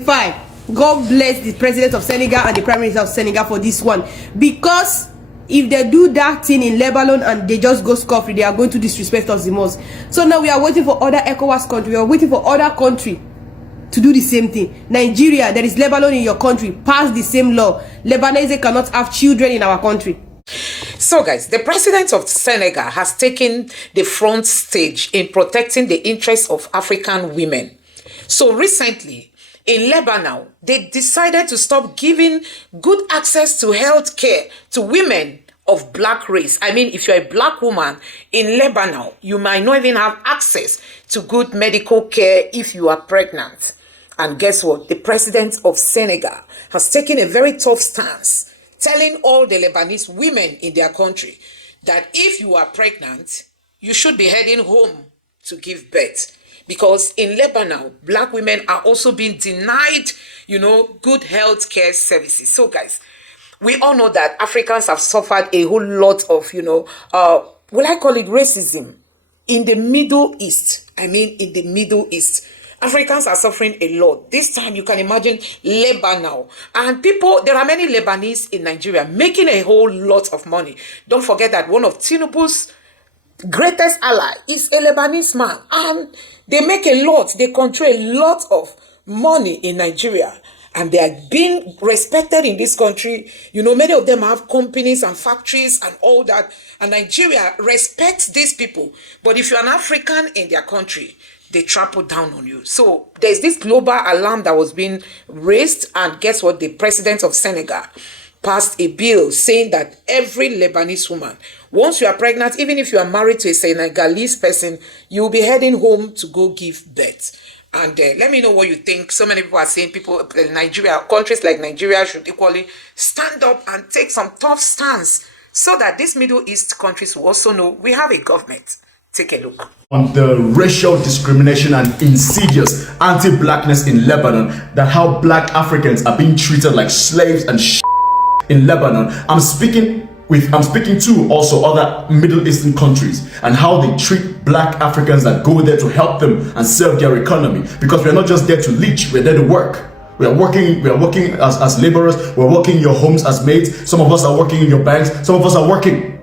Fine. God bless the president of Senegal and the prime minister of Senegal for this one, because if they do that thing in Lebanon and they just go scot-free, they are going to disrespect us the most. So now we are waiting for other ECOWAS countries. We are waiting for other countries to do the same thing. Nigeria, there is Lebanon in your country, pass the same law. Lebanese cannot have children in our country. So guys, the president of Senegal has taken the front stage in protecting the interests of African women. So recently, in Lebanon, they decided to stop giving good access to health care to women of black race. I mean, if you're a black woman in Lebanon, you might not even have access to good medical care if you are pregnant. And guess what? The president of Senegal has taken a very tough stance, telling all the Lebanese women in their country that if you are pregnant, you should be heading home to give birth. Because in Lebanon, black women are also being denied, good health care services. So guys, we all know that Africans have suffered a whole lot of, will I call it racism in the Middle East. I mean, in the Middle East, Africans are suffering a lot. This time you can imagine Lebanon. And there are many Lebanese in Nigeria making a whole lot of money. Don't forget that one of Tinubu's greatest ally is a Lebanese man, and they make a lot, they control a lot of money in Nigeria, and they are being respected in this country. Many of them have companies and factories and all that, and Nigeria respects these people. But if you're an African in their country, they trample down on you. So there's this global alarm that was being raised, and guess what? The president of Senegal passed a bill saying that every Lebanese woman, once you are pregnant, even if you are married to a Senegalese person, you will be heading home to go give birth. And let me know what you think. So many people are saying countries like Nigeria should equally stand up and take some tough stance so that these Middle East countries will also know we have a government. Take a look. On the racial discrimination and insidious anti-blackness in Lebanon, that how black Africans are being treated like slaves and in Lebanon. I'm speaking to also other Middle Eastern countries and how they treat black Africans that go there to help them and serve their economy. Because we're not just there to leech, we're there to work. We are working as laborers, we're working in your homes as maids. Some of us are working in your banks, some of us are working.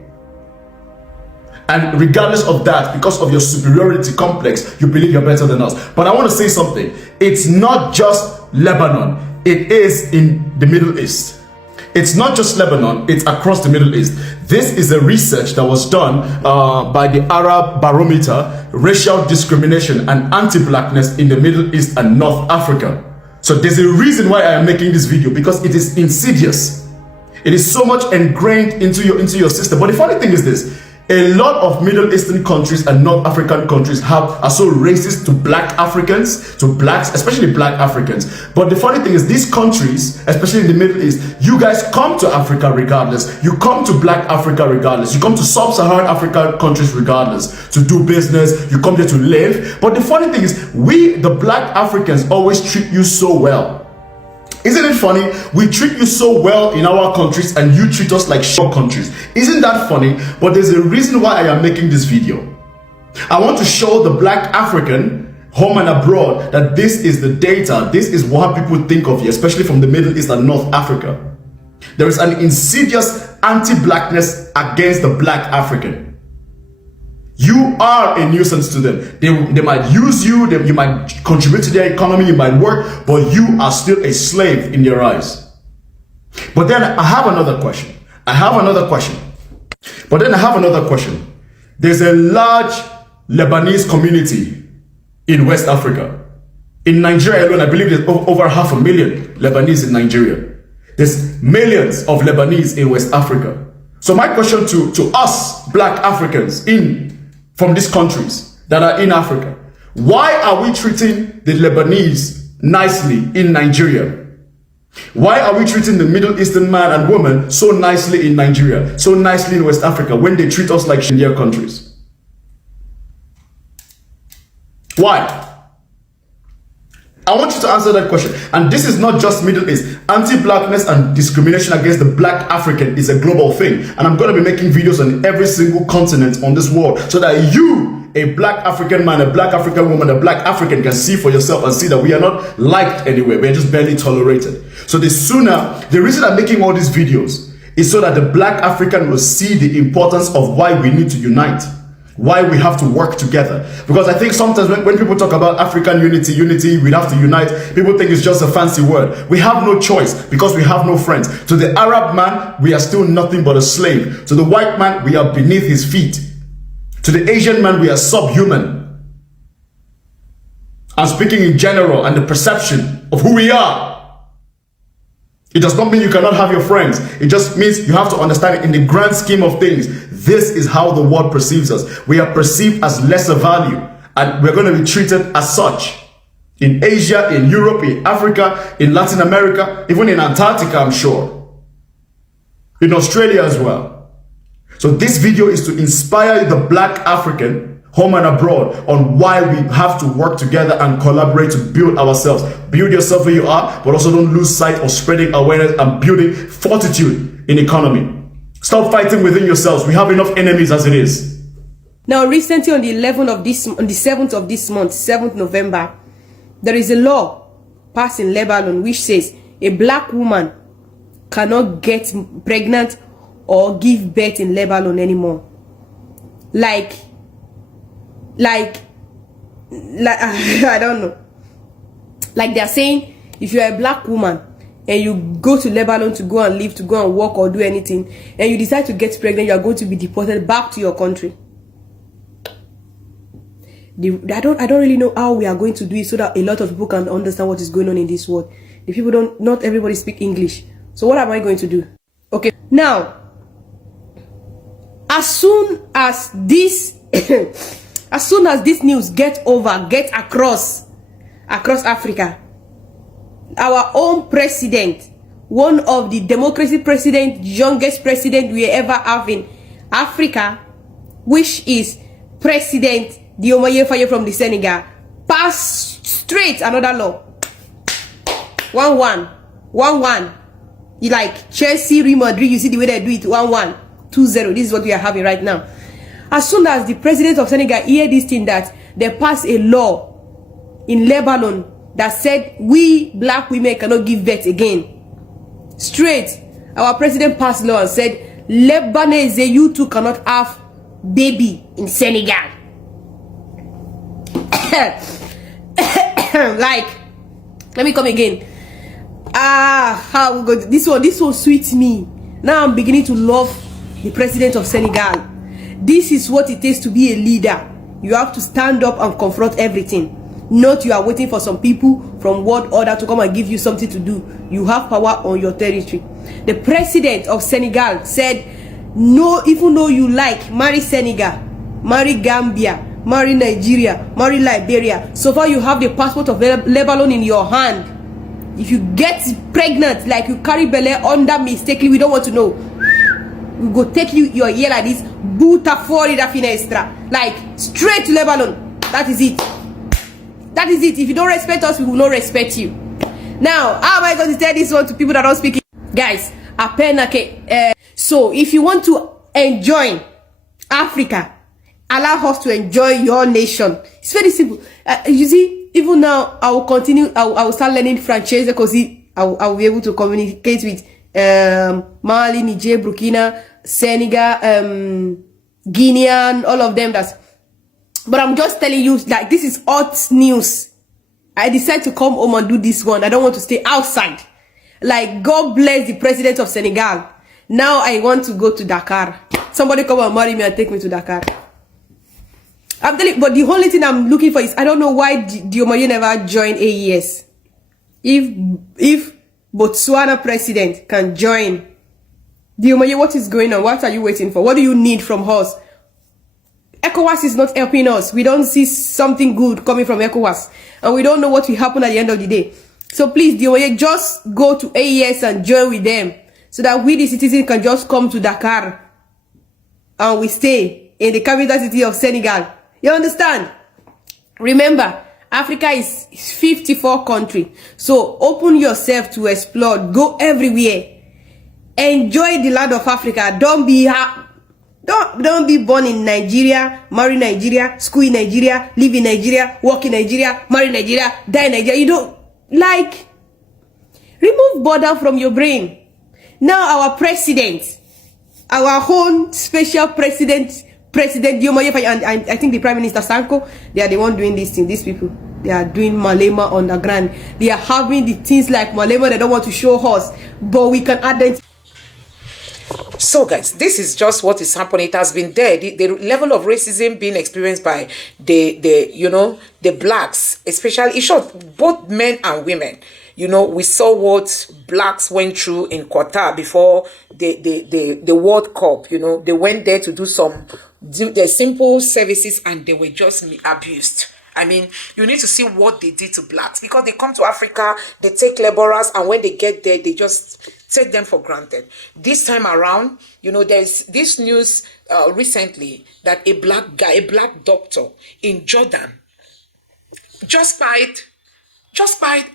And regardless of that, because of your superiority complex, you believe you're better than us. But I want to say something. It's not just Lebanon, it is in the Middle East. It's not just Lebanon, it's across the Middle East. This is a research that was done by the Arab Barometer, racial discrimination and anti-blackness in the Middle East and North Africa. So there's a reason why I am making this video, because it is insidious. It is so much ingrained into your system. But the funny thing is this: a lot of Middle Eastern countries and North African countries are so racist to black Africans, to blacks, especially black Africans. But the funny thing is, these countries, especially in the Middle East, you guys come to Africa regardless. You come to black Africa regardless. You come to sub-Saharan African countries regardless to do business. You come there to live. But the funny thing is, we, the black Africans, always treat you so well. Isn't it funny? We treat you so well in our countries and you treat us like short countries. Isn't that funny? But there's a reason why I am making this video. I want to show the black African, home and abroad, that this is the data. This is what people think of you, especially from the Middle East and North Africa. There is an insidious anti-blackness against the black African. You are a nuisance to them. They might use you, you might contribute to their economy, you might work, but you are still a slave in their eyes. But then I have another question. There's a large Lebanese community in West Africa. In Nigeria alone, I believe there's over 500,000 Lebanese in Nigeria. There's millions of Lebanese in West Africa. So my question to us black Africans from these countries that are in Africa: why are we treating the Lebanese nicely in Nigeria? Why are we treating the Middle Eastern man and woman so nicely in Nigeria, so nicely in West Africa, when they treat us like in their countries? Why? I want you to answer that question. And this is not just Middle East. Anti-blackness and discrimination against the black African is a global thing. And I'm going to be making videos on every single continent on this world, so that you a black African man, a black African woman, a black African can see for yourself and see that we are not liked anywhere. We're just barely tolerated. So the reason I'm making all these videos is so that the black African will see the importance of why we need to unite, why we have to work together. Because I think sometimes when people talk about African unity, we have to unite, people think it's just a fancy word. We have no choice because we have no friends. To the Arab man, we are still nothing but a slave. To the white man, we are beneath his feet. To the Asian man, we are subhuman. I'm speaking in general and the perception of who we are. It does not mean you cannot have your friends. It just means you have to understand it in the grand scheme of things. This is how the world perceives us. We are perceived as lesser value, and we're going to be treated as such. In Asia, in Europe, in Africa, in Latin America, even in Antarctica, I'm sure. In Australia as well. So this video is to inspire the black African, home and abroad, on why we have to work together and collaborate to build ourselves. Build yourself where you are, but also don't lose sight of spreading awareness and building fortitude in economy. Stop fighting within yourselves. We have enough enemies as it is. Now, recently on the 7th of this month, 7th November, there is a law passed in Lebanon which says a black woman cannot get pregnant or give birth in Lebanon anymore. Like I don't know. Like they're saying, if you're a black woman and you go to Lebanon to go and live, to go and work or do anything, and you decide to get pregnant, you are going to be deported back to your country. I don't really know how we are going to do it so that a lot of people can understand what is going on in this world. The people not everybody speak English. So what am I going to do? Okay. Now, as soon as this news get across Africa, our own president, one of the democracy president, youngest president we ever have in Africa, which is President Diomaye Faye from the Senegal, passed straight another law. 1-1. You like Chelsea, Real Madrid, you see the way they do it, 1-1, 2-0. This is what we are having right now. As soon as the president of Senegal hear this thing that they passed a law in Lebanon that said we black women cannot give birth again, straight our president passed law and said Lebanese, you too cannot have baby in Senegal. Like, let me come again. How we go? This one sweets me. Now I'm beginning to love the president of Senegal. This is what it takes to be a leader. You have to stand up and confront everything. Not you are waiting for some people from world order to come and give you something to do. You have power on your territory. The president of Senegal said, no, even though you like, marry Senegal, marry Gambia, marry Nigeria, marry Liberia. So far you have the passport of Lebanon in your hand. If you get pregnant, like you carry belle under mistakenly, we don't want to know. We go take you your ear like this, buta fuori da finestra, like straight to Lebanon. That is it. That is it. If you don't respect us, we will not respect you. Now, how am I going to tell this one to people that don't speak English? Guys, so if you want to enjoy Africa, allow us to enjoy your nation. It's very simple. You see, even now, I will continue. I will start learning French because I will be able to communicate with Mali, Niger, Burkina, Senegal, Guinean, all of them. But I'm just telling you that this is hot news. I decided to come home and do this one. I don't want to stay outside. Like, God bless the president of Senegal. Now I want to go to Dakar. Somebody come and marry me and take me to Dakar. I'm telling you, but the only thing I'm looking for is, I don't know why Diomaye never joined AES. If Botswana president can join Diomaye, what is going on? What are you waiting for? What do you need from us? ECOWAS is not helping us. We don't see something good coming from ECOWAS. And we don't know what will happen at the end of the day. So please, Diomaye, just go to AES and join with them. So that we, the citizens, can just come to Dakar. And we stay in the capital city of Senegal. You understand? Remember, Africa is 54 countries. So open yourself to explore. Go everywhere. Enjoy the land of Africa. Don't be Don't be born in Nigeria, marry Nigeria, school in Nigeria, live in Nigeria, work in Nigeria, marry Nigeria, die in Nigeria. You don't, like, remove border from your brain. Now our president, our own special president Diomaye Faye, and I think the Prime Minister Sanko, they are the one doing this thing. These people, they are doing Malema underground. They are having the things like Malema. They don't want to show us, but we can identify. So guys, this is just what is happening. It has been there. The level of racism being experienced by the blacks, especially, in short, both men and women. You know, we saw what blacks went through in Qatar before the World Cup. You know, they went there to do their simple services and they were just abused. I mean, you need to see what they did to blacks, because they come to Africa, they take laborers, and when they get there, they just take them for granted. This time around, you know, there's this news recently that a black doctor in Jordan just died,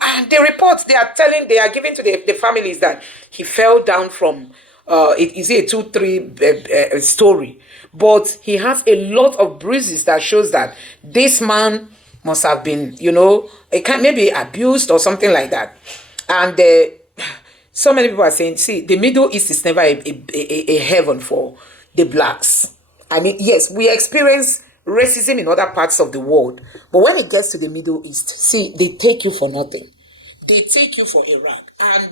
and the reports they are giving to the families that he fell down from it is a 2-3 story, but he has a lot of bruises that shows that this man must have been, you know, maybe abused or something like that. And so many people are saying, see, the Middle East is never a heaven for the blacks. I mean, yes, we experience racism in other parts of the world, but when it gets to the Middle East, see, they take you for nothing. They take you for a rag. And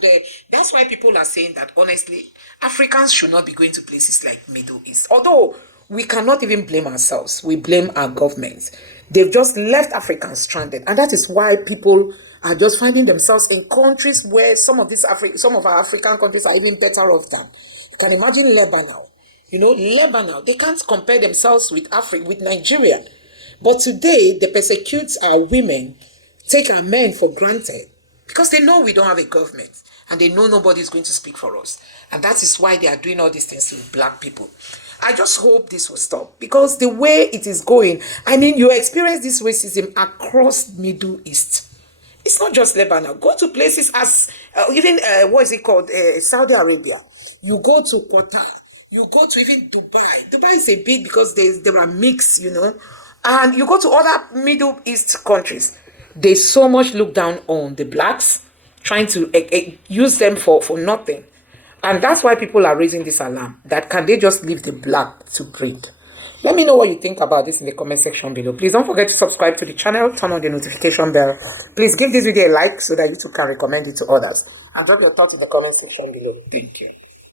that's why people are saying that, honestly, Africans should not be going to places like Middle East. Although we cannot even blame ourselves. We blame our governments. They've just left Africans stranded. And that is why people are just finding themselves in countries where some of our African countries are even better off than. You can imagine Lebanon. You know, Lebanon, they can't compare themselves with Nigeria. But today, they persecute our women, take our men for granted, because they know we don't have a government, and they know nobody is going to speak for us. And that is why they are doing all these things to black people. I just hope this will stop, because the way it is going, I mean, you experience this racism across Middle East. It's not just Lebanon. Go to places as, even, what is it called, Saudi Arabia. You go to Qatar. You go to even Dubai. Dubai is a bit, because there are mix, you know. And you go to other Middle East countries. They so much look down on the blacks, trying to use them for nothing. And that's why people are raising this alarm, that can they just leave the black to breed? Let me know what you think about this in the comment section below. Please don't forget to subscribe to the channel, turn on the notification bell. Please give this video a like so that YouTube can recommend it to others. And drop your thoughts in the comment section below. Thank you.